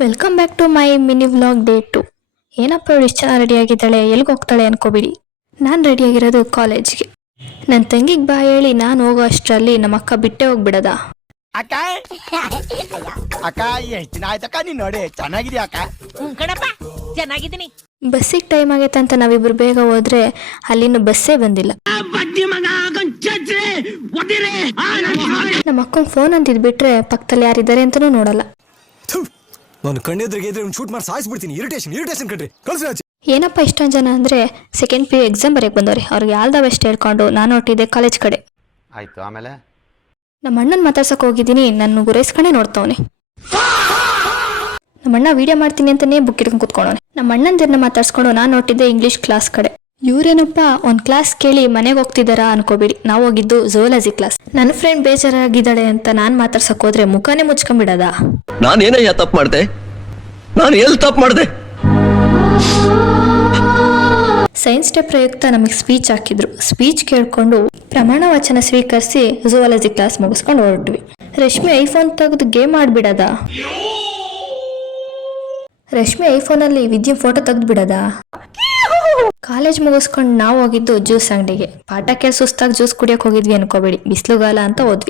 Welcome back to my mini vlog day 2. ಏನಪ್ಪ ಇವಳು ಇಷ್ಟು ಚೆನ್ನಾಗಿ ರೆಡಿಯಾಗಿದ್ದಾಳೆ, ಎಲ್ಲಿಗೆ ಹೋಗ್ತಾಳೆ ಅನ್ಕೋಬಿಡಿ. ನಾನು ರೆಡಿಯಾಗಿರೋದು ಕಾಲೇಜ್ಗೆ. ನನ್ನ ತಂಗಿಗೆ ಬಾ ಹೇಳಿ ನಾನು ಹೋಗೋ ಅಷ್ಟರಲ್ಲಿ ನಮ್ಮ ಅಕ್ಕ ಬಿಟ್ಟೆ ಹೋಗ್ಬಿಡದ. ಅಕ್ಕ ಅಕ್ಕ ಎಷ್ಟು ದಿನ ಆಯ್ತಕ್ಕ ನೀನ್ ನೋಡಿ ಚೆನ್ನಾಗಿದ್ಯಾ ಅಕ್ಕ? ಕಣಪ್ಪ ಚೆನ್ನಾಗಿದ್ದೀನಿ. ಬಸ್ಸಿಗೆ ಟೈಮ್ ಆಗೈತೆ ಅಂತ ನಾವಿಬ್ರು ಬೇಗ ಹೋದ್ರೆ ಅಲ್ಲಿನ ಬಸ್ಸೇ ಬಂದಿಲ್ಲ. ನಮ್ಮ ಅಕ್ಕಂಗೆ ಫೋನ್ ಅಂತಿದ್ ಬಿಟ್ರೆ ಪಕ್ಕದಲ್ಲಿ ಯಾರಿದ್ದಾರೆ ಅಂತನೂ ನೋಡಲ್ಲ. ನಾನು ಕಣ್ಣೆದ್ರಿಗೆ ಇದ್ರೆ ಶೂಟ್ ಮಾಡಿ ಸಾಯಿಸ್ಬಿಡ್ತೀನಿ. ಇರಿಟೇಷನ್ ಕಣ್ರಿ, ಕಳ್ಸಿ ಆಚೆ. ಏನಪ್ಪ ಇಷ್ಟೊಂದು ಜನ ಅಂದರೆ ಸೆಕೆಂಡ್ PU ಎಕ್ಸಾಮ್ ಬರೆಯಕ್ಕೆ ಬಂದವ್ರಿ. ಅವ್ರಿಗೆ ಆಲ್ ದ ಬೆಸ್ಟ್ ಹೇಳ್ಕೊಂಡು ನಾನು ಹೊಟ್ಟಿದ್ದೆ ಕಾಲೇಜ್ ಕಡೆ. ಆಯ್ತು, ಆಮೇಲೆ ನಮ್ಮ ಅಣ್ಣನ ಮಾತಾಡ್ಸಕ್ಕೆ ಹೋಗಿದ್ದೀನಿ, ನನ್ನ ಗುರೈಸ್ಕೊಂಡೇ ನೋಡ್ತಾವನೆ. ನಮ್ಮ ಅಣ್ಣ ವಿಡಿಯೋ ಮಾಡ್ತೀನಿ ಅಂತಲೇ ಬುಕ್ ಇಟ್ಕೊಂಡು ಕೂತ್ಕೊಂಡವನೆ. ನಮ್ಮ ಅಣ್ಣಂದಿರನ್ನ ಮಾತಾಡ್ಸ್ಕೊಂಡು ನಾನು ಹೊಟ್ಟಿದ್ದೆ ಇಂಗ್ಲೀಷ್ ಕ್ಲಾಸ್ ಕಡೆ. ಇವರೇನಪ್ಪ ಒಂದು ಕ್ಲಾಸ್ ಕೇಳಿ ಮನೆಗೆ ಹೋಗ್ತಿದ್ದಾರಾ ಅನ್ಕೋಬೇಡಿ. ನಾವು ಹೋಗಿದ್ದು ಝೂಲಾಜಿ ಕ್ಲಾಸ್. ನನ್ನ ಫ್ರೆಂಡ್ ಬೇಜಾರಾಗಿದ್ದಾಳೆ ಅಂತ ನಾನು ಮಾತಾಡ್ಸಕ್ಕೆ ಹೋದ್ರೆ ಮುಖನೇ ಮುಚ್ಕೊಂಡ್ಬಿಡದ. ನಾನು ಏನಯ್ಯ ತಪ್ಪು ಮಾಡಿದೆ? ನಾನು ಎಲ್ಲಿ ತಪ್ಪು ಮಾಡಿದೆ? ಸೈನ್ಸ್ ಡೇ ಪ್ರಯುಕ್ತ ನಮಗೆ ಸ್ಪೀಚ್ ಹಾಕಿದ್ರು. ಸ್ಪೀಚ್ ಕೇಳ್ಕೊಂಡು ಪ್ರಮಾಣ ವಚನ ಸ್ವೀಕರಿಸಿ ಝೂಲಾಜಿ ಕ್ಲಾಸ್ ಮುಗಿಸ್ಕೊಂಡು ಹೊರಟ್ವಿ. ರಶ್ಮಿ ಐಫೋನ್ ತೆಗೆದು ಗೇಮ್ ಆಡ್ಬಿಡದ. ರಶ್ಮಿ ಐಫೋನಲ್ಲಿ ವಿದ್ಯೆ ಫೋಟೋ ತೆಗೆದು ಬಿಡದ. ಕಾಲೇಜ್ ಮುಗಿಸ್ಕೊಂಡು ನಾವು ಹೋಗಿದ್ದು ಜ್ಯೂಸ್ ಅಂಗಡಿಗೆ. ಪಾಠ ಕೇಳಿ ಸುಸ್ತಾಗಿ ಜ್ಯೂಸ್ ಕುಡಿಯೋಕೆ ಹೋಗಿದ್ವಿ ಅನ್ಕೋಬೇಡಿ, ಬಿಸಿಲುಗಾಲ ಅಂತ ಹೋದ್ವಿ.